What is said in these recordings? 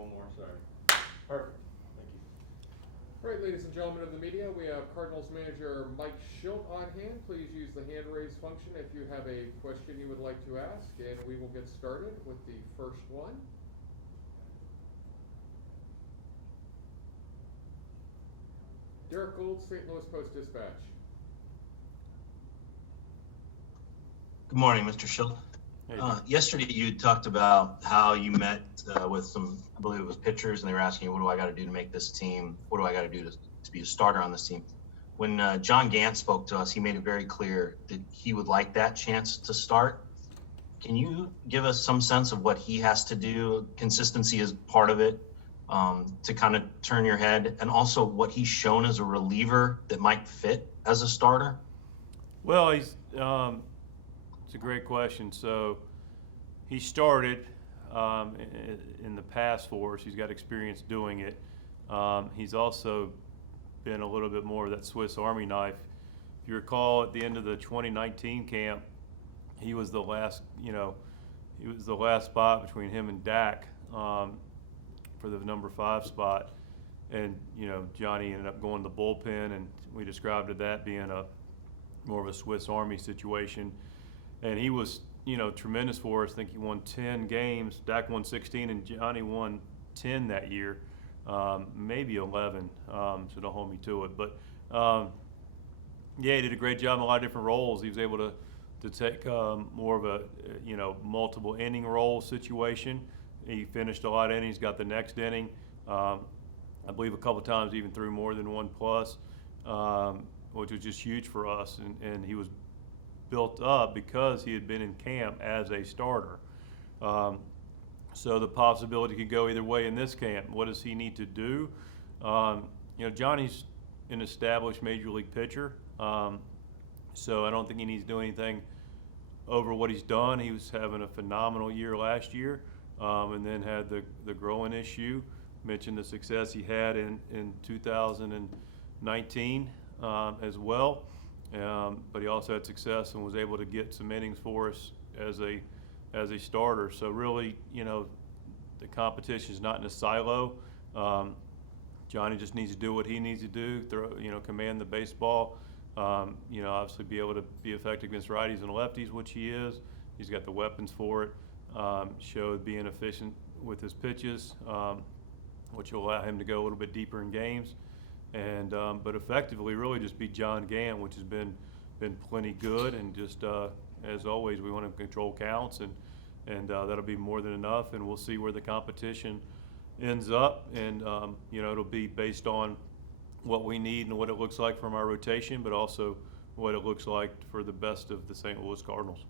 one more, sorry. Perfect, thank you. All right, ladies and gentlemen of the media, we have Cardinals Manager Mike Shildt on hand. Please use the hand raise function if you have a question you would like to ask, and we will get started with the first one. Derek Gould, St. Louis Post-Dispatch. Good morning, Mr. Shildt. Yesterday you talked about how you met with some, I believe it was pitchers, and they were asking you, what do I got to do to make this team? What do I got to do to be a starter on this team? When John Gant spoke to us, he made it very clear that he would like that chance to start. Can you give us some sense of what he has to do? Consistency is part of it, to kind of turn your head, and also what he's shown as a reliever that might fit as a starter? Well, it's a great question. So he started in the past for us. He's got experience doing it. He's also been a little bit more of that Swiss Army knife. If you recall, at the end of the 2019 camp, he was the last, spot between him and Dak for the number 5 spot. And, Johnny ended up going to the bullpen, and we described that being more of a Swiss Army situation. And he was, tremendous for us. I think he won 10 games. Dak won 16, and Johnny won 10 that year, maybe 11. So don't hold me to it. But yeah, he did a great job in a lot of different roles. He was able to take more of a multiple inning role situation. He finished a lot of innings, got the next inning. I believe a couple times even threw more than 1+, which was just huge for us. And he was built up because he had been in camp as a starter. So the possibility could go either way in this camp. What does he need to do? Johnny's an established major league pitcher, so I don't think he needs to do anything over what he's done. He was having a phenomenal year last year, and then had the growing issue. Mentioned the success he had in 2019 as well. But he also had success and was able to get some innings for us as a starter. So really, the competition is not in a silo. Johnny just needs to do what he needs to do, command the baseball. Obviously be able to be effective against righties and lefties, which he is. He's got the weapons for it. Showed being efficient with his pitches, which will allow him to go a little bit deeper in games. And but effectively really just be John Gant, which has been plenty good, and just as always we want to control counts, and that'll be more than enough, and we'll see where the competition ends up, and it'll be based on what we need and what it looks like from our rotation, but also what it looks like for the best of the St. Louis Cardinals.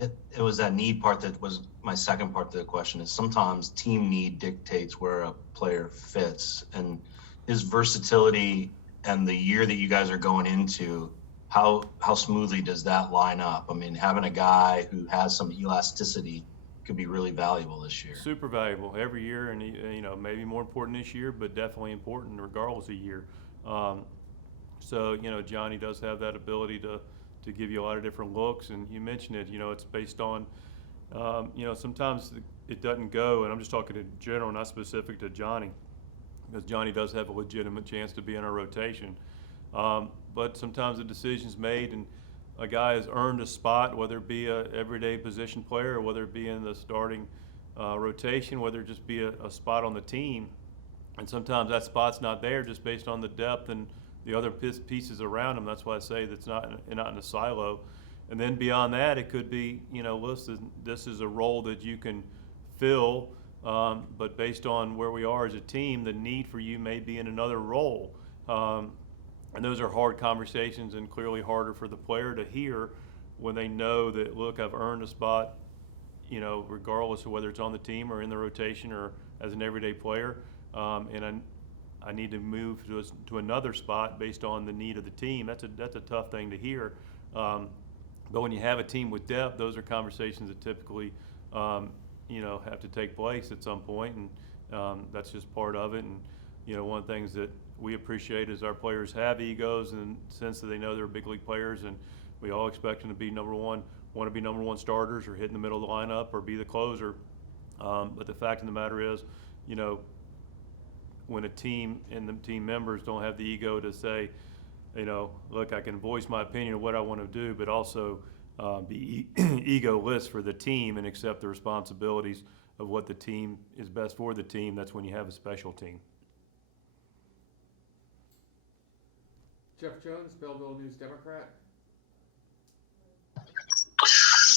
It was that need part that was my second part to the question. Is sometimes team need dictates where a player fits, and his versatility and the year that you guys are going into, how smoothly does that line up? I mean, having a guy who has some elasticity could be really valuable this year. Super valuable every year, and maybe more important this year, but definitely important regardless of year. So Johnny does have that ability to give you a lot of different looks, and you mentioned it. It's based on sometimes it doesn't go, and I'm just talking in general, not specific to Johnny, because Johnny does have a legitimate chance to be in our rotation. But sometimes the decision's made, and a guy has earned a spot, whether it be a everyday position player or whether it be in the starting rotation, whether it just be a spot on the team. And sometimes that spot's not there just based on the depth and the other pieces around him. That's why I say that's not in a silo. And then beyond that, it could be, listen, this is a role that you can fill, but based on where we are as a team, the need for you may be in another role. And those are hard conversations, and clearly harder for the player to hear when they know that, look, I've earned a spot, regardless of whether it's on the team or in the rotation or as an everyday player. And I need to move to another spot based on the need of the team. That's a tough thing to hear. But when you have a team with depth, those are conversations that typically, have to take place at some point, and that's just part of it. And one of the things that we appreciate is our players have egos in the sense that they know they're big league players, and we all expect them to be number one starters or hit in the middle of the lineup or be the closer. But the fact of the matter is, you know, when a team and the team members don't have the ego to say, you know, look, I can voice my opinion of what I want to do, but also be egoless for the team and accept the responsibilities of what the team is best for the team. That's when you have a special team. Jeff Jones, Belleville News Democrat.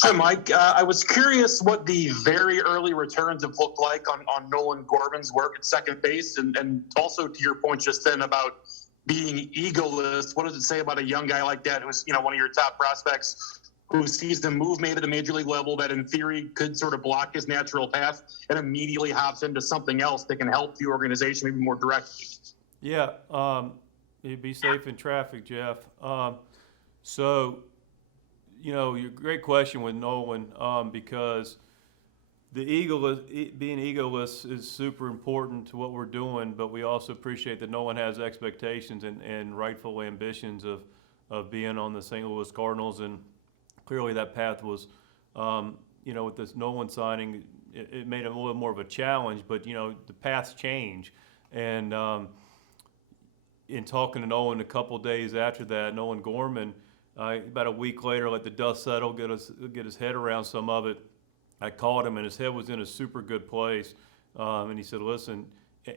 Hi, Mike. I was curious what the very early returns have looked like on Nolan Gorman's work at second base, and also to your point just then about being egoless. What does it say about a young guy like that who's, you know, one of your top prospects, who sees the move made at a major league level that in theory could sort of block his natural path and immediately hops into something else that can help the organization maybe more directly? Yeah, you'd be safe in traffic, Jeff. So, you know, your great question with Nolan, because the being egoless is super important to what we're doing, but we also appreciate that Nolan has expectations and rightful ambitions of being on the St. Louis Cardinals, and clearly that path was, you know, with this Nolan signing, it made it a little more of a challenge, but, you know, the paths change. And in talking to Nolan a couple days after that, Nolan Gorman, about a week later, let the dust settle, get his head around some of it. I called him, and his head was in a super good place. And he said, "Listen,"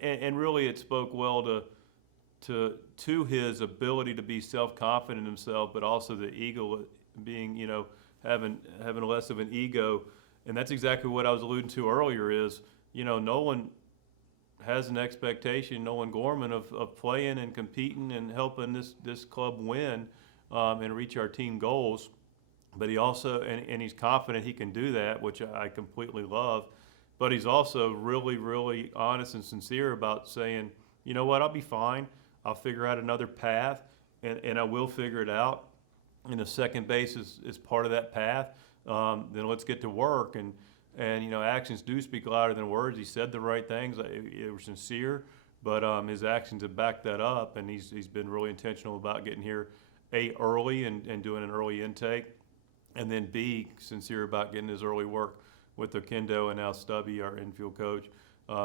and really, it spoke well to his ability to be self-confident in himself, but also the ego, being, you know, having less of an ego. And that's exactly what I was alluding to earlier. Is, you know, Nolan has an expectation, Nolan Gorman, of playing and competing and helping this club win. And reach our team goals, but he also, and he's confident he can do that, which I completely love, but he's also really, really honest and sincere about saying, you know what, I'll be fine, I'll figure out another path, and I will figure it out, and the second base is part of that path. Then let's get to work, and you know, actions do speak louder than words. He said the right things, they were sincere, but his actions have backed that up, and he's been really intentional about getting here, A, early and doing an early intake, and then B, sincere about getting his early work with Oquendo, and now Stubby, our infield coach,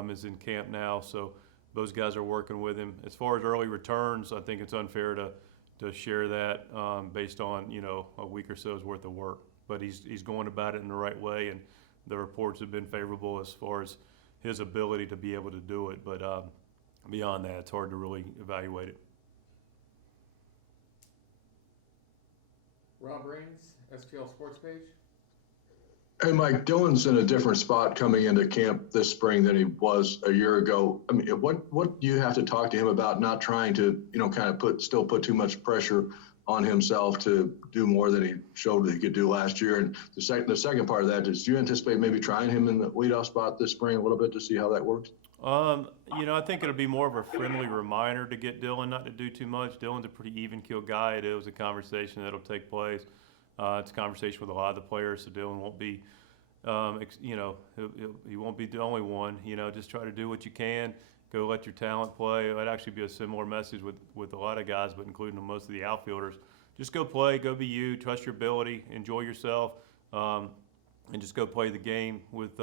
is in camp now. So those guys are working with him. As far as early returns, I think it's unfair to share that based on, you know, a week or so's worth of work. But he's going about it in the right way, and the reports have been favorable as far as his ability to be able to do it. But beyond that, it's hard to really evaluate it. Rob Raines, STL Sports Page. Hey, Mike, Dylan's in a different spot coming into camp this spring than he was a year ago. I mean, what do you have to talk to him about, not trying to, you know, kind of put too much pressure on himself to do more than he showed that he could do last year? And the second part of that is, do you anticipate maybe trying him in the leadoff spot this spring a little bit to see how that works? You know, I think it'll be more of a friendly reminder to get Dylan not to do too much. Dylan's a pretty even-keeled guy. It was a conversation that'll take place. It's a conversation with a lot of the players, so Dylan won't be, you know, he won't be the only one. You know, just try to do what you can. Go let your talent play. It'd actually be a similar message with a lot of guys, but including most of the outfielders. Just go play, go be you, trust your ability, enjoy yourself, and just go play the game with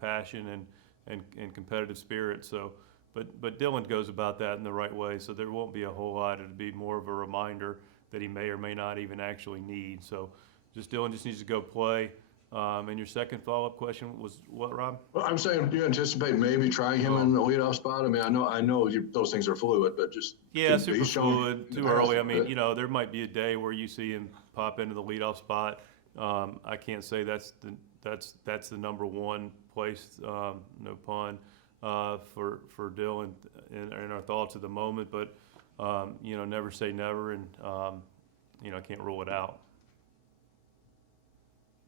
passion and competitive spirit. So, but Dylan goes about that in the right way. So there won't be a whole lot. It'll be more of a reminder that he may or may not even actually need. So, Dylan just needs to go play. And your second follow-up question was what, Rob? Well, I'm saying, do you anticipate maybe trying him in the leadoff spot? I mean, I know those things are fluid, but just super fluid. Too early. I mean, you know, there might be a day where you see him pop into the leadoff spot. I can't say that's the number one place, no pun, for Dylan in our thoughts at the moment. But you know, never say never, and you know, I can't rule it out.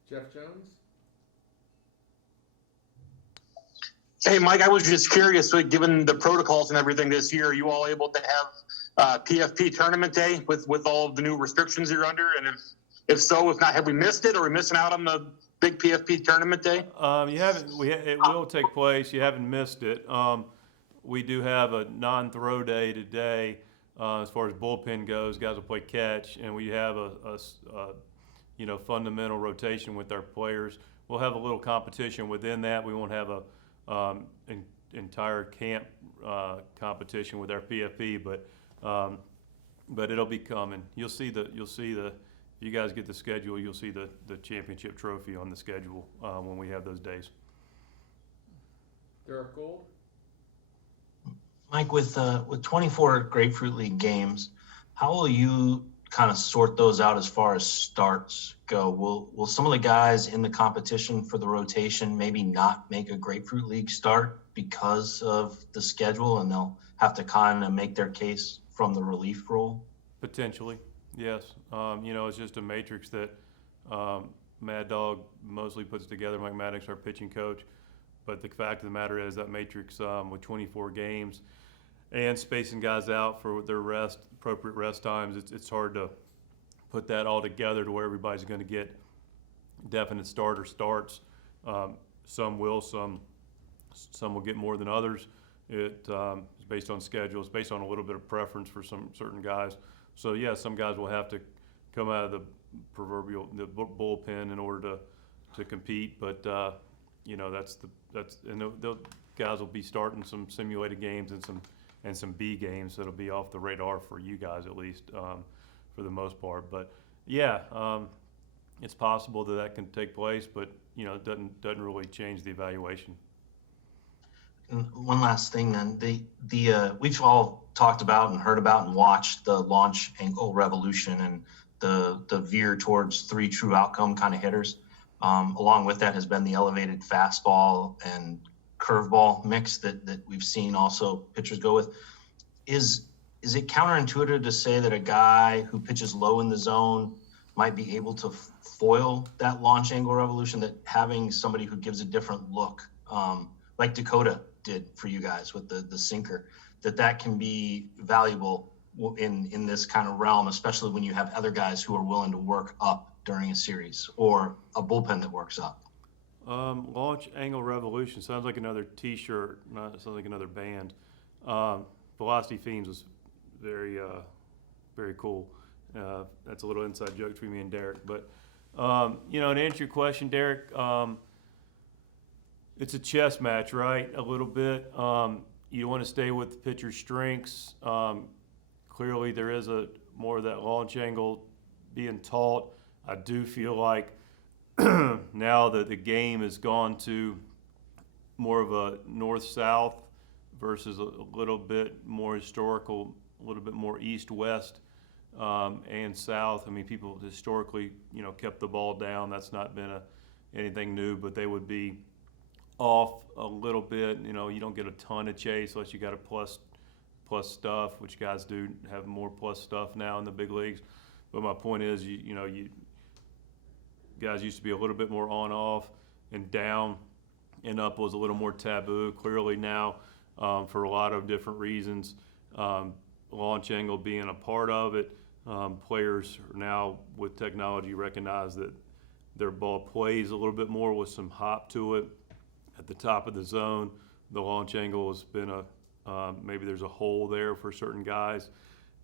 Jeff Jones. Hey, Mike, I was just curious, given the protocols and everything this year, are you all able to have PFP tournament day with all of the new restrictions you're under? And if so, if not, have we missed it? Or are we missing out on the big PFP tournament day? You haven't. It will take place. You haven't missed it. We do have a non-throw day today. As far as bullpen goes, guys will play catch, and we have a you know, fundamental rotation with our players. We'll have a little competition within that. We won't have entire camp competition with our PFP, but it'll be coming. You'll see the. If you guys get the schedule, you'll see the championship trophy on the schedule when we have those days. Derek Gould? Mike, with 24 Grapefruit League games, how will you kind of sort those out as far as starts go? Will some of the guys in the competition for the rotation maybe not make a Grapefruit League start because of the schedule, and they'll have to kind of make their case from the relief role? Potentially, yes. It's just a matrix that Mad Dog mostly puts together. Mike Maddox, our pitching coach. But the fact of the matter is that matrix with 24 games and spacing guys out for their appropriate rest times, it's hard to put that all together to where everybody's going to get definite starts. Some will, some will get more than others. It's based on schedule. It's based on a little bit of preference for some certain guys. So yeah, some guys will have to come out of the bullpen in order to compete. But the guys will be starting some simulated games and some B games that'll be off the radar for you guys at least for the most part. But yeah, it's possible that can take place, but it doesn't really change the evaluation. And one last thing then, we've all talked about and heard about and watched the launch angle revolution and the veer towards 3 true outcome kind of hitters. Along with that has been the elevated fastball and curveball mix that we've seen also pitchers go with. Is it counterintuitive to say that a guy who pitches low in the zone might be able to foil that launch angle revolution, that having somebody who gives a different look, like Dakota did for you guys with the sinker, that can be valuable in this kind of realm, especially when you have other guys who are willing to work up during a series or a bullpen that works up? Launch Angle Revolution sounds like another T-shirt, not sounds like another band. Velocity Fiends was very, very cool. That's a little inside joke between me and Derek. But to answer your question, Derek, it's a chess match, right? A little bit. You want to stay with the pitcher's strengths. Clearly, there is more of that launch angle being taught. I do feel like now that the game has gone to more of a north-south versus a little bit more historical, a little bit more east-west and south. I mean, people historically, kept the ball down. That's not been anything new, but they would be off a little bit. You don't get a ton of chase unless you got a plus stuff, which guys do have more plus stuff now in the big leagues. But my point is, you guys used to be a little bit more on-off, and down and up was a little more taboo. Clearly now, for a lot of different reasons, launch angle being a part of it, players are now with technology recognize that their ball plays a little bit more with some hop to it. At the top of the zone, the launch angle has been maybe there's a hole there for certain guys.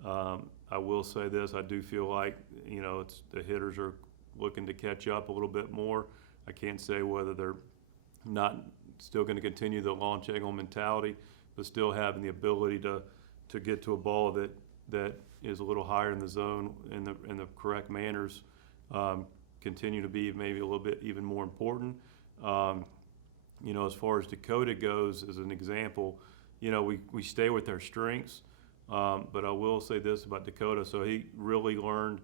I will say this, I do feel like, the hitters are looking to catch up a little bit more. I can't say whether they're not still going to continue the launch angle mentality, but still having the ability to get to a ball that is a little higher in the zone in the correct manners continue to be maybe a little bit even more important. As far as Dakota goes, as an example, we stay with our strengths, but I will say this about Dakota. So he really learned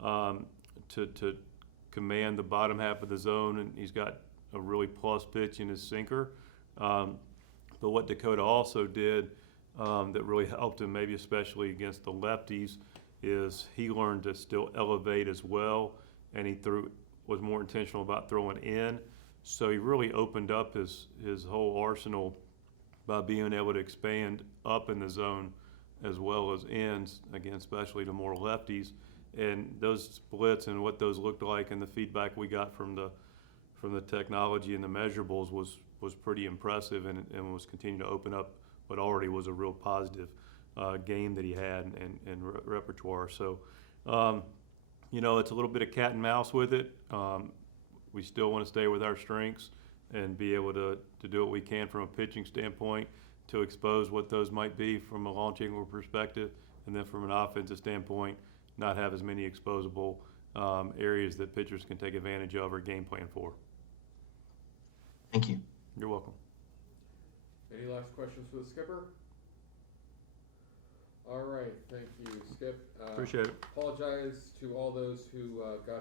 to command the bottom half of the zone, and he's got a really plus pitch in his sinker. But what Dakota also did that really helped him, maybe especially against the lefties, is he learned to still elevate as well, and he was more intentional about throwing in. So he really opened up his whole arsenal by being able to expand up in the zone as well as ins, again, especially to more lefties. And those splits and what those looked like and the feedback we got from the technology and the measurables was pretty impressive, and was continuing to open up what already was a real positive game that he had and repertoire. So, it's a little bit of cat and mouse with it. We still want to stay with our strengths, and be able to do what we can from a pitching standpoint to expose what those might be from a launch angle perspective, and then from an offensive standpoint, not have as many exposable areas that pitchers can take advantage of or game plan for. Thank you. You're welcome. Any last questions for the skipper? All right, thank you, Skip. Appreciate it. Apologize to all those who got